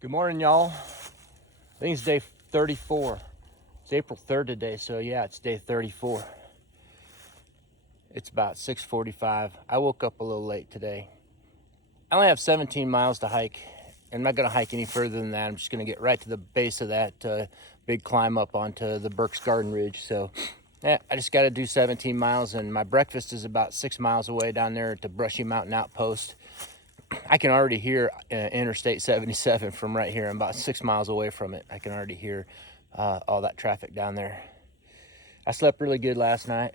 Good morning, y'all. I think it's day 34. It's April 3rd today, so yeah, it's day 34. It's about 6:45. I woke up a little late today. I only have 17 miles to hike. I'm not going to hike any further than that. I'm just going to get right to the base of that big climb up onto the Burke's Garden Ridge. So yeah, I just got to do 17 miles, and my breakfast is about 6 miles away down there at the Brushy Mountain Outpost. I can already hear Interstate 77 from right here. I'm about 6 miles away from it. I can already hear all that traffic down there. I slept really good last night.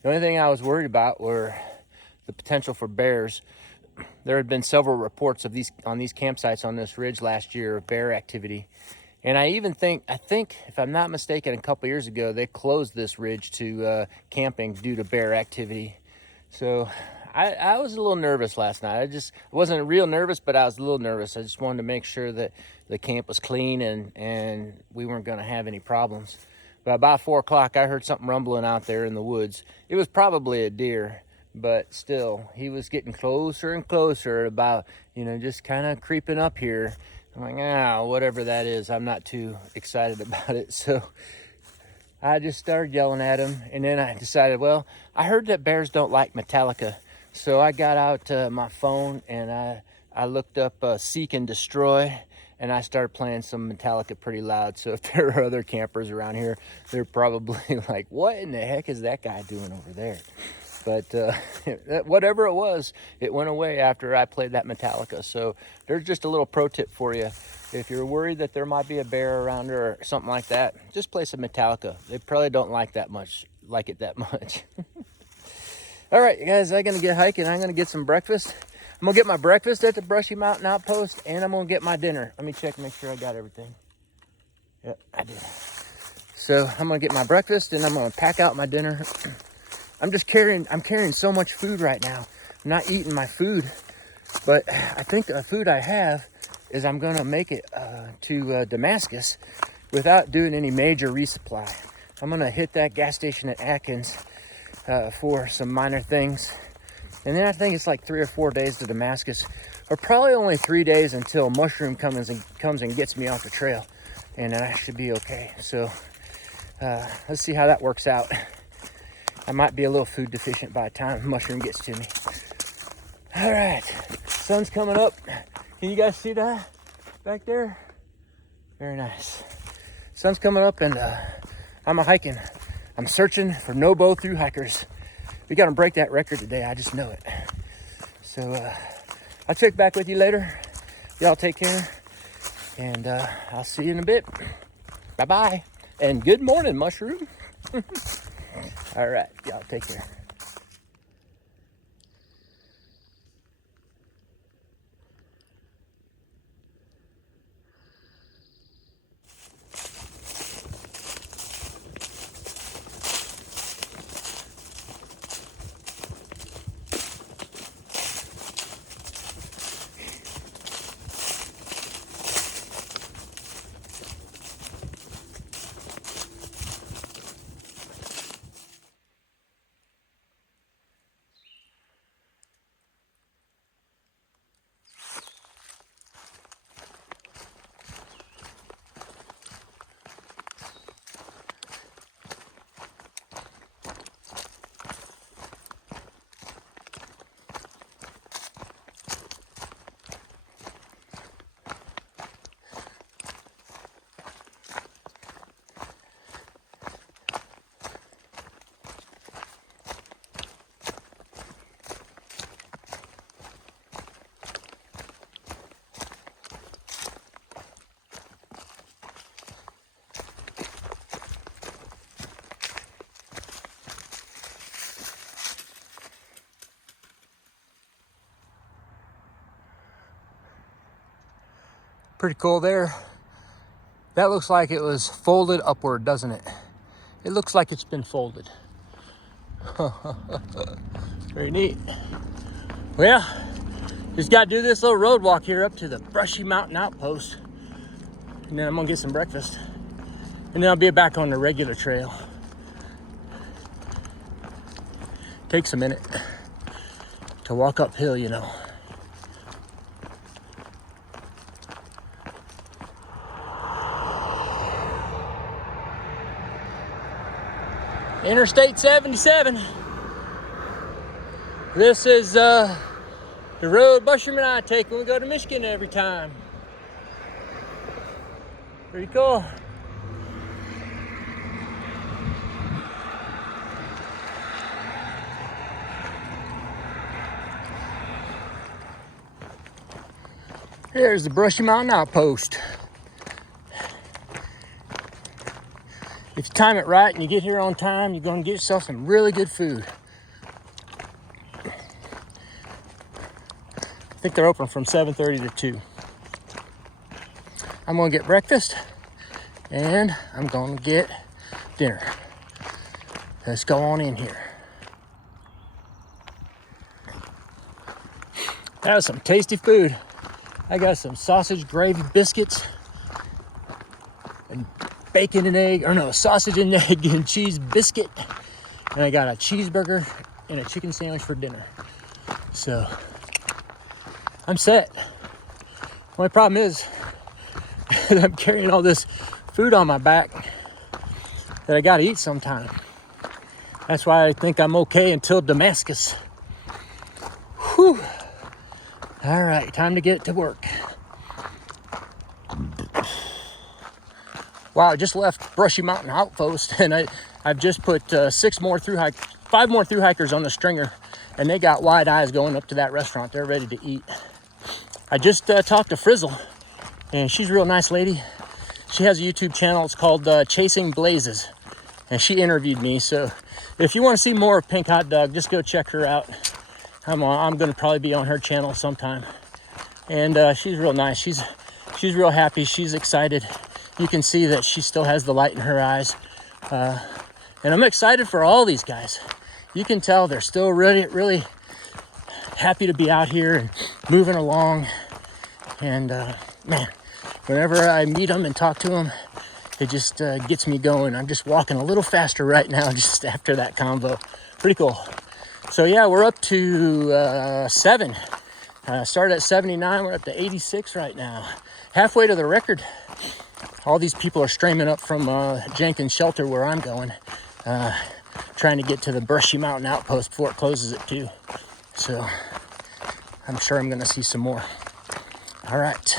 The only thing I was worried about were the potential for bears. There had been several reports of these on these campsites on this ridge last year of bear activity. And I think, if I'm not mistaken, a couple years ago, they closed this ridge to camping due to bear activity. So I was a little nervous last night. I wasn't real nervous, but I was a little nervous. I just wanted to make sure that the camp was clean and we weren't going to have any problems. But about 4 o'clock, I heard something rumbling out there in the woods. It was probably a deer, but still, he was getting closer and closer, about, just kind of creeping up here. I'm like, whatever that is, I'm not too excited about it. So I just started yelling at him, and then I decided, well, I heard that bears don't like Metallica. So I got out my phone and I looked up Seek and Destroy, and I started playing some Metallica pretty loud. So if there are other campers around here, they're probably like, what in the heck is that guy doing over there? But whatever it was, it went away after I played that Metallica. So there's just a little pro tip for you. If you're worried that there might be a bear around or something like that, just play some Metallica. They probably don't like it that much. All right, you guys, I'm going to get hiking. I'm going to get some breakfast. I'm going to get my breakfast at the Brushy Mountain Outpost, and I'm going to get my dinner. Let me check, make sure I got everything. Yep, I did. So I'm going to get my breakfast, and I'm going to pack out my dinner. I'm carrying so much food right now. I'm not eating my food, but I think the food I have is I'm going to make it to Damascus without doing any major resupply. I'm going to hit that gas station at Atkins for some minor things. And then I think it's like 3 or 4 days to Damascus, or probably only 3 days until Mushroom comes and gets me off the trail. And then I should be okay. So let's see how that works out. I might be a little food deficient by the time Mushroom gets to me. All right, sun's coming up. Can you guys see that back there? Very nice. Sun's coming up, and I'm hiking. I'm searching for no-bow through hikers. We got to break that record today. I just know it. So I'll check back with you later. Y'all take care, and I'll see you in a bit. Bye-bye, and good morning, Mushroom. All right, y'all take care. Pretty cool there. That looks like it was folded upward, doesn't it? It looks like it's been folded. Very neat. Well, just got to do this little road walk here up to the Brushy Mountain Outpost. And then I'm going to get some breakfast. And then I'll be back on the regular trail. Takes a minute to walk uphill, you know. Interstate 77. This is the road Busherman and I take when we go to Michigan every time. Pretty cool. Here's the Brushy Mountain Outpost. If you time it right and you get here on time, you're going to get yourself some really good food. I think they're open from 7:30 to 2. I'm going to get breakfast and I'm going to get dinner. Let's go on in here. That was some tasty food. I got some sausage gravy biscuits and bacon and egg, or no, sausage and egg and cheese biscuit. And I got a cheeseburger and a chicken sandwich for dinner. So I'm set. My problem is I'm carrying all this food on my back that I gotta eat sometime. That's why I think I'm okay until Damascus. Whew. All right, time to get to work. Wow, I just left Brushy Mountain Outpost, and I've just put 5 more through hikers on the stringer, and they got wide eyes going up to that restaurant. They're ready to eat. I just talked to Frizzle, and she's a real nice lady. She has a YouTube channel. It's called Chasing Blazes, and she interviewed me. So if you want to see more of Pink Hot Dog, just go check her out. I'm going to probably be on her channel sometime. And she's real nice. She's real happy. She's excited. You can see that she still has the light in her eyes. And I'm excited for all these guys. You can tell they're still really happy to be out here and moving along. And man, whenever I meet them and talk to them, it just gets me going. I'm just walking a little faster right now just after that convo. Pretty cool. So yeah, we're up to 7. Started at 79, we're up to 86 right now. Halfway to the record. All these people are streaming up from Jenkins Shelter where I'm going, trying to get to the Brushy Mountain Outpost before it closes at 2. So I'm sure I'm going to see some more. All right,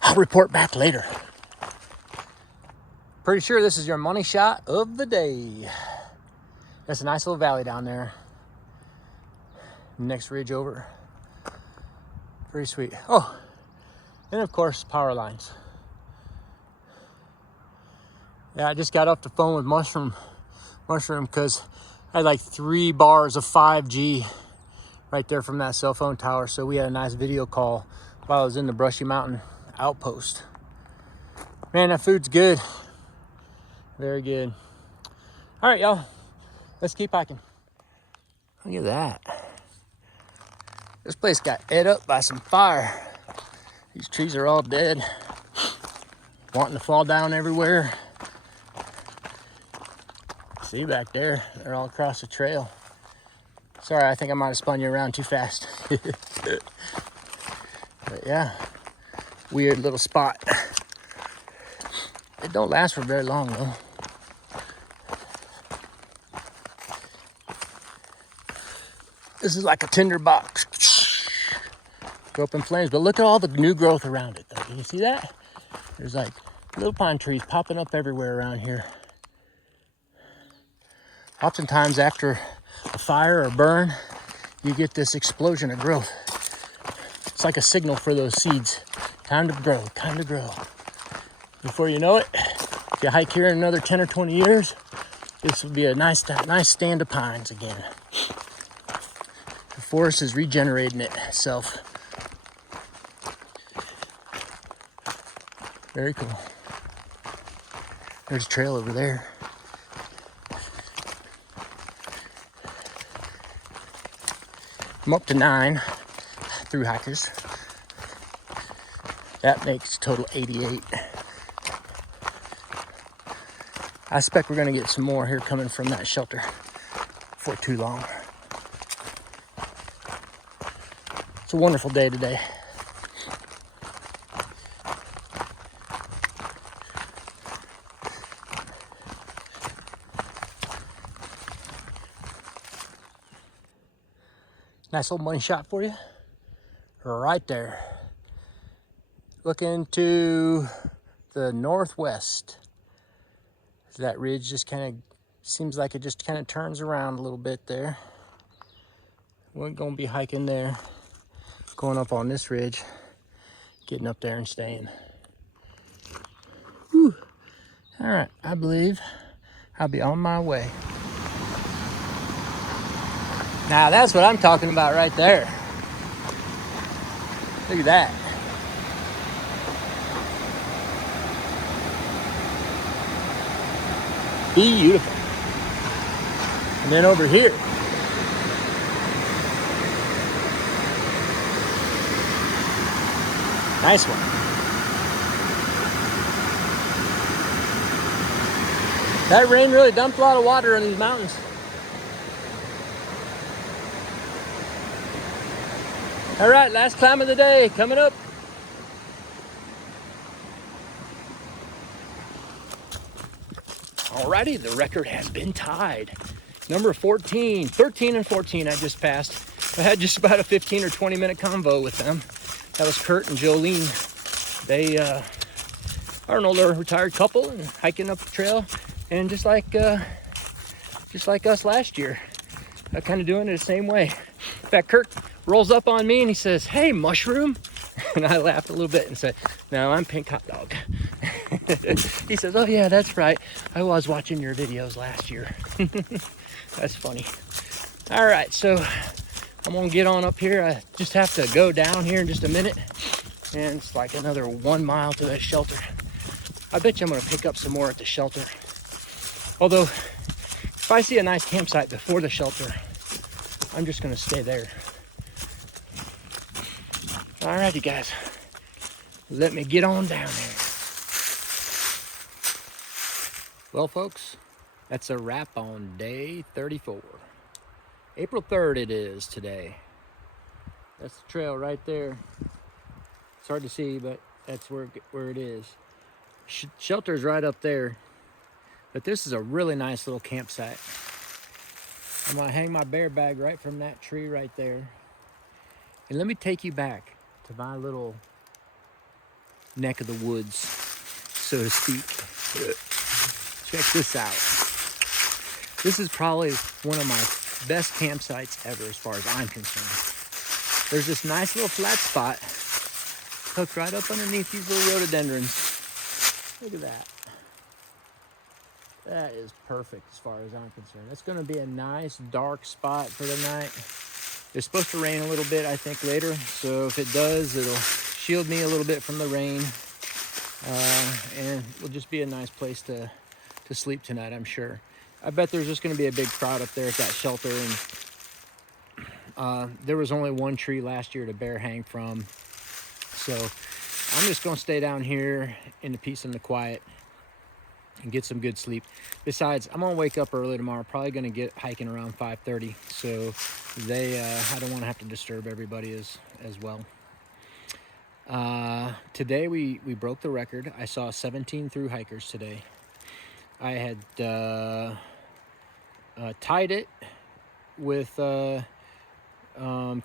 I'll report back later. Pretty sure this is your money shot of the day. That's a nice little valley down there. Next ridge over. Pretty sweet. Oh, and of course, power lines. Yeah, I just got off the phone with Mushroom because I had like 3 bars of 5G right there from that cell phone tower. So we had a nice video call while I was in the Brushy Mountain Outpost. Man, that food's good. Very good. All right, y'all. Let's keep hiking. Look at that. This place got ate up by some fire. These trees are all dead. Wanting to fall down everywhere. See back there, they're all across the trail. Sorry, I think I might have spun you around too fast. But yeah, weird little spot. It don't last for very long though. This is like a tinder box. Go up in flames, but look at all the new growth around it though. Can you see that? There's like little pine trees popping up everywhere around here. Oftentimes after a fire or burn, you get this explosion of growth. It's like a signal for those seeds. Time to grow, time to grow. Before you know it, if you hike here in another 10 or 20 years, this will be a nice stand of pines again. The forest is regenerating itself. Very cool. There's a trail over there. I'm up to 9 through hikers. That makes a total 88. I expect we're gonna get some more here coming from that shelter before too long. It's a wonderful day today. Nice little money shot for you. Right there. Looking to the northwest. That ridge just kind of seems like it just kind of turns around a little bit there. We're going to be hiking there. Going up on this ridge. Getting up there and staying. Whew. All right, I believe I'll be on my way. Now that's what I'm talking about right there. Look at that. Beautiful. And then over here. Nice one. That rain really dumped a lot of water on these mountains. All right, last climb of the day coming up. Alrighty, the record has been tied. Number 14, 13 and 14 I just passed. I had just about a 15 or 20 minute convo with them. That was Kurt and Jolene. They, I don't know, they're a retired couple and hiking up the trail. And just like us last year, kind of doing it the same way. In fact, Kurt rolls up on me and he says, "Hey, mushroom." And I laughed a little bit and said, "No, I'm Pink Hot Dog." He says, "Oh yeah, that's right. I was watching your videos last year." That's funny. All right, so I'm gonna get on up here. I just have to go down here in just a minute. And it's like another 1 mile to that shelter. I bet you I'm gonna pick up some more at the shelter. Although, if I see a nice campsite before the shelter, I'm just gonna stay there. Alrighty guys, let me get on down there. Well folks, that's a wrap on day 34. April 3rd it is today. That's the trail right there. It's hard to see, but that's where it is. Shelter's right up there. But this is a really nice little campsite. I'm gonna hang my bear bag right from that tree right there. And let me take you back to my little neck of the woods, so to speak. Check this out. This is probably one of my best campsites ever as far as I'm concerned. There's this nice little flat spot hooked right up underneath these little rhododendrons. Look at that. That is perfect as far as I'm concerned. That's going to be a nice dark spot for the night. It's supposed to rain a little bit, I think, later. So if it does, it'll shield me a little bit from the rain. And it'll just be a nice place to sleep tonight, I'm sure. I bet there's just going to be a big crowd up there at that shelter. And there was only one tree last year to bear hang from. So I'm just going to stay down here in the peace and the quiet and get some good sleep. Besides, I'm gonna wake up early tomorrow, probably gonna get hiking around 5:30, so I don't want to have to disturb everybody as well. Today we broke the record. I saw 17 through hikers today. I had tied it with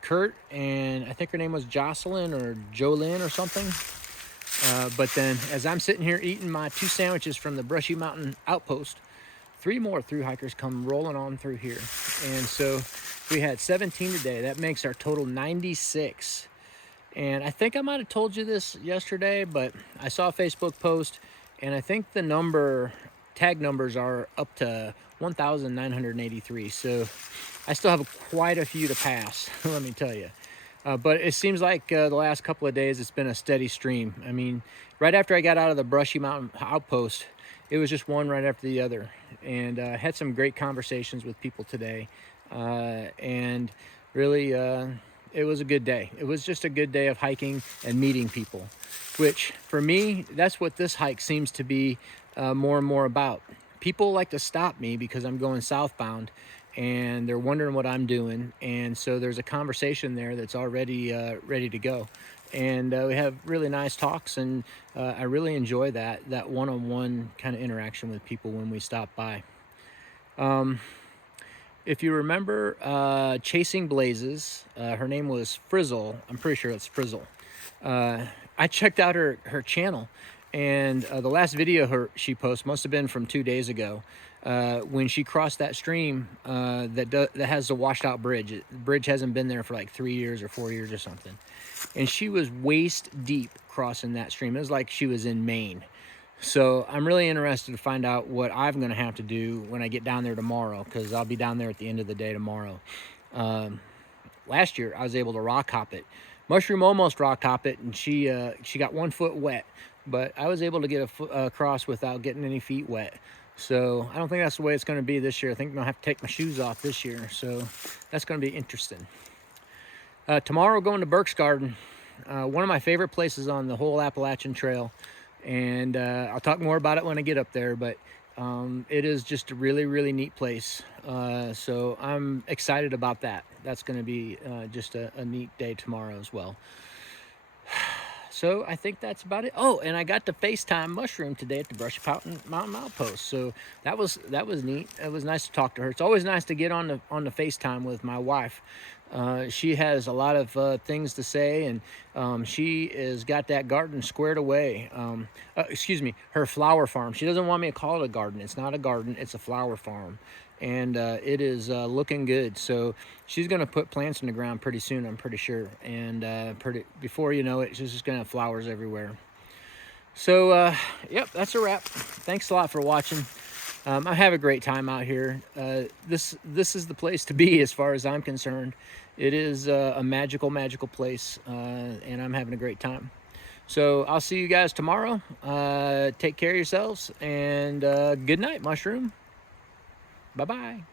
Kurt, and I think her name was Jocelyn or Jolene or something. But then as I'm sitting here eating my 2 sandwiches from the Brushy Mountain Outpost, 3 more through hikers come rolling on through here. And so we had 17 today. That makes our total 96. And I think I might have told you this yesterday, but I saw a Facebook post, and I think the tag numbers are up to 1,983. So I still have quite a few to pass, let me tell you. But it seems like the last couple of days it's been a steady stream. I mean, right after I got out of the Brushy Mountain Outpost, it was just one right after the other. And I had some great conversations with people today. And really, it was a good day. It was just a good day of hiking and meeting people, which for me, that's what this hike seems to be more and more about. People like to stop me because I'm going southbound, and they're wondering what I'm doing. And so there's a conversation there that's already ready to go. And we have really nice talks, and I really enjoy that one-on-one kind of interaction with people when we stop by. If you remember Chasing Blazes, her name was Frizzle. I'm pretty sure it's Frizzle. I checked out her channel, and the last video she posted must have been from 2 days ago, when she crossed that stream that has the washed out bridge. The bridge hasn't been there for like 3 years or 4 years or something, and she was waist deep crossing that stream. It was like she was in Maine. So I'm really interested to find out what I'm going to have to do when I get down there tomorrow, because I'll be down there at the end of the day tomorrow. Last year I was able to rock hop it. Mushroom almost rock hop it, and she got 1 foot wet, but I was able to get across without getting any feet wet. So I don't think that's the way it's going to be this year. I think I'm going to have to take my shoes off this year. So that's going to be interesting. Tomorrow, going to Burke's Garden, one of my favorite places on the whole Appalachian Trail. And I'll talk more about it when I get up there, but it is just a really, really neat place. So I'm excited about that. That's going to be just a neat day tomorrow as well. So I think that's about it. Oh, and I got to FaceTime Mushroom today at the Brushy Mountain Outpost. So that was neat. It was nice to talk to her. It's always nice to get on the FaceTime with my wife. She has a lot of things to say, and she has got that garden squared away. Excuse me, her flower farm. She doesn't want me to call it a garden. It's not a garden, it's a flower farm. And it is looking good. So she's going to put plants in the ground pretty soon, I'm pretty sure. And before you know it, she's just going to have flowers everywhere. So, yep, that's a wrap. Thanks a lot for watching. I have a great time out here. This is the place to be as far as I'm concerned. It is a magical, magical place, and I'm having a great time. So I'll see you guys tomorrow. Take care of yourselves, and good night, Mushroom. Bye-bye.